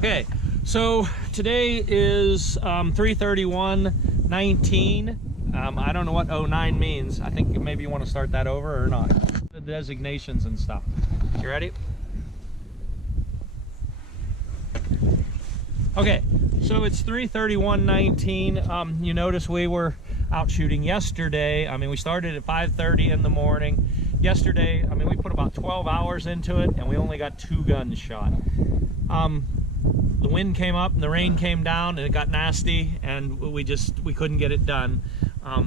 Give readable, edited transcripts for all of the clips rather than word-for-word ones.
Okay, so today is 3/31/19. I don't know what 09 means. I think maybe you want to start that over or not. The designations and stuff. You ready? Okay, so it's 3/31/19. You notice we were out shooting yesterday. I mean, we started at 5:30 in the morning. Yesterday, I mean, we put about 12 hours into it and we only got 2 guns shot. The wind came up and the rain came down and it got nasty and we couldn't get it done.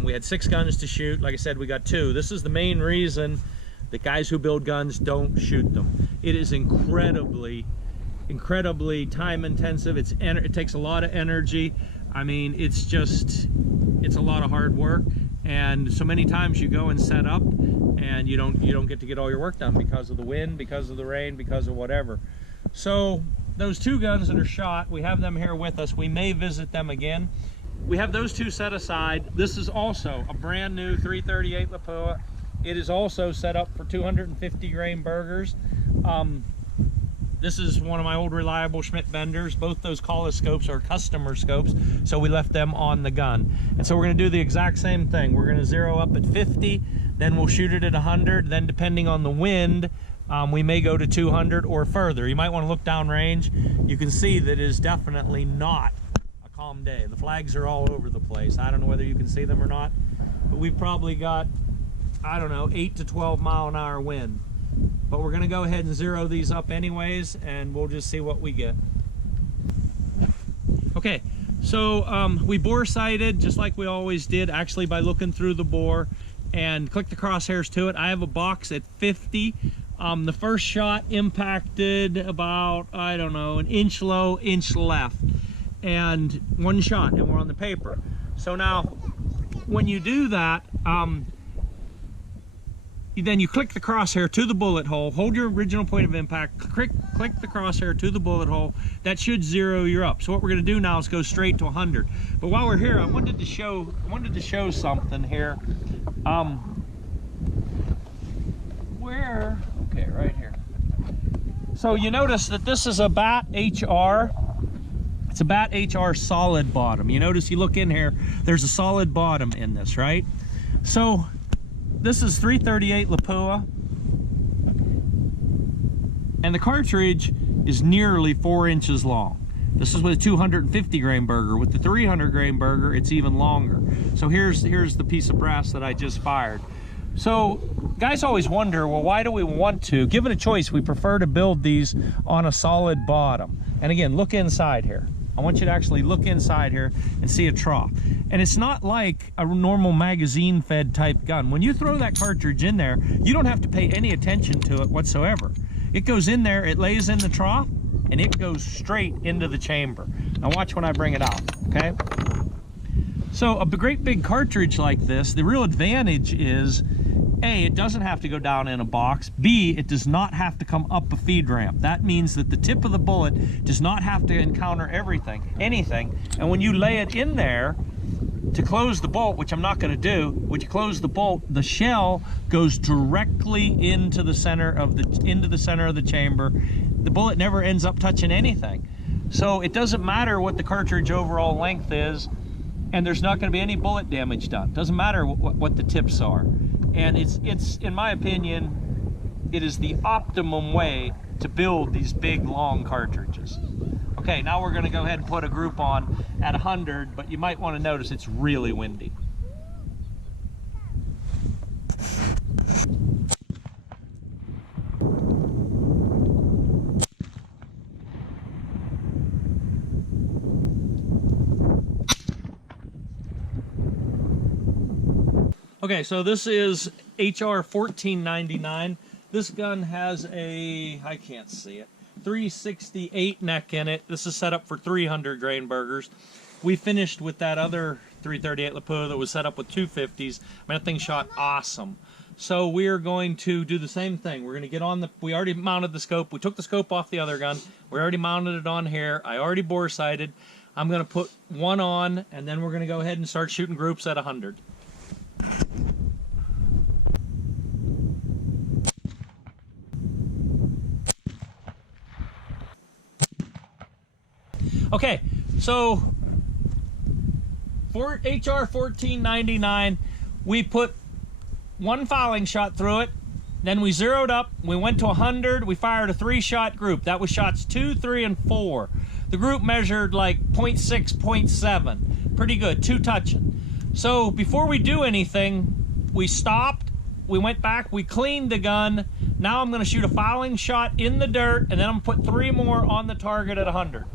We had 6 guns to shoot. Like I said, we got 2. This is the main reason that guys who build guns don't shoot them. It is incredibly time intensive. It takes a lot of energy. I mean, it's a lot of hard work, and so many times you go and set up and you don't get all your work done because of the wind, because of the rain, because of whatever. So those 2 guns that are shot, we have them here with us. We may visit them again. We have those 2 set aside. This is also a brand new 338 Lapua. It is also set up for 250 grain burgers. This is one of my old reliable Schmidt benders. Both those Collis scopes are customer scopes, so we left them on the gun. And so we're gonna do the exact same thing. We're gonna zero up at 50, then we'll shoot it at 100, then depending on the wind, we may go to 200 or further. You might wanna look downrange. You can see that it is definitely not a calm day. The flags are all over the place. I don't know whether you can see them or not, but we've probably got, I don't know, 8 to 12 mile an hour wind. But we're gonna go ahead and zero these up anyways, and we'll just see what we get. Okay, so we bore sighted just like we always did, actually by looking through the bore and click the crosshairs to it. I have a box at 50. The first shot impacted about, I don't know, an inch low, inch left, and 1 shot, and we're on the paper. So now, when you do that, then you click the crosshair to the bullet hole, hold your original point of impact, click the crosshair to the bullet hole. That should zero you up. So what we're going to do now is go straight to 100. But while we're here, I wanted to show something here. Okay, right here. So you notice that this is a BAT HR. It's a BAT HR solid bottom. You notice, you look in here, there's a solid bottom in this, right? So this is 338 Lapua, and the cartridge is nearly 4 inches long. This is with a 250 grain burger. With the 300 grain burger, it's even longer. So here's the piece of brass that I just fired. So guys always wonder, well, why do we want to? Given a choice, we prefer to build these on a solid bottom. And again, look inside here. I want you to actually look inside here and see a trough. And it's not like a normal magazine fed type gun. When you throw that cartridge in there, you don't have to pay any attention to it whatsoever. It goes in there, it lays in the trough, and it goes straight into the chamber. Now watch when I bring it out, okay? So a great big cartridge like this, the real advantage is, A, it doesn't have to go down in a box. B, it does not have to come up a feed ramp. That means that the tip of the bullet does not have to encounter anything. And when you lay it in there to close the bolt, which I'm not going to do, when you close the bolt, the shell goes directly into the center of the chamber. The bullet never ends up touching anything. So it doesn't matter what the cartridge overall length is, and there's not going to be any bullet damage done. Doesn't matter what the tips are. And it's in my opinion, it is the optimum way to build these big long cartridges. Okay, now we're going to go ahead and put a group on at 100, but you might want to notice it's really windy. Okay, so this is HR 1499. This gun has a, I can't see it, 368 neck in it. This is set up for 300 grain burgers. We finished with that other 338 Lapua that was set up with 250s. I mean, that thing shot awesome. So we're going to do the same thing. We're going to get on we already mounted the scope. We took the scope off the other gun. We already mounted it on here. I already bore sighted. I'm going to put one on, and then we're going to go ahead and start shooting groups at 100. Okay, so for HR 1499, we put one fouling shot through it. Then we zeroed up, we went to 100, we fired a 3-shot group. That was shots 2, 3, and 4. The group measured like 0.6, 0.7. Pretty good, 2 touching. So before we do anything, we stopped, we went back, we cleaned the gun. Now I'm gonna shoot a fouling shot in the dirt, and then I'm gonna put 3 more on the target at 100.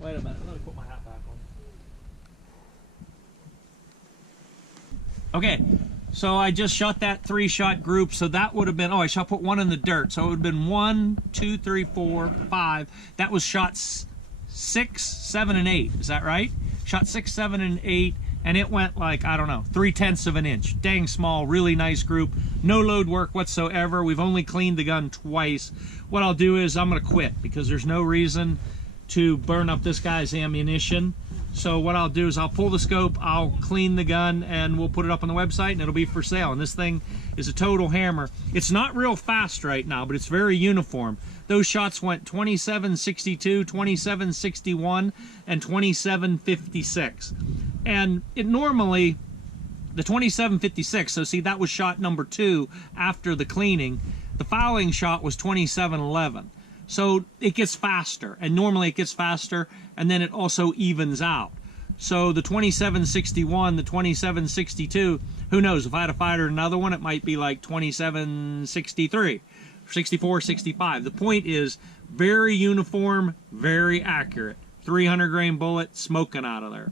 Wait a minute, let me put my hat back on. Okay, so I just shot that 3-shot group, so that would have been, oh, I shot put 1 in the dirt, so it would have been 1, 2, 3, 4, 5. That was shots 6, 7, and 8. Is that right? Shot 6, 7, and 8, and it went like, I don't know, 3/10 of an inch. Dang small, really nice group. No load work whatsoever. We've only cleaned the gun twice. What I'll do is I'm gonna quit because there's no reason to burn up this guy's ammunition. So what I'll do is I'll pull the scope, I'll clean the gun, and we'll put it up on the website, and it'll be for sale. And this thing is a total hammer. It's not real fast right now, but it's very uniform. Those shots went 27.62, 27.61, and 27.56. And it normally, the 27.56, so see, that was shot number 2 after the cleaning. The fouling shot was 27.11. So it gets faster, and normally it gets faster, and then it also evens out. So the 27.61, the 27.62, who knows, if I had to fire another one, it might be like 27.63, 64, 65. The point is, very uniform, very accurate. 300 grain bullet smoking out of there.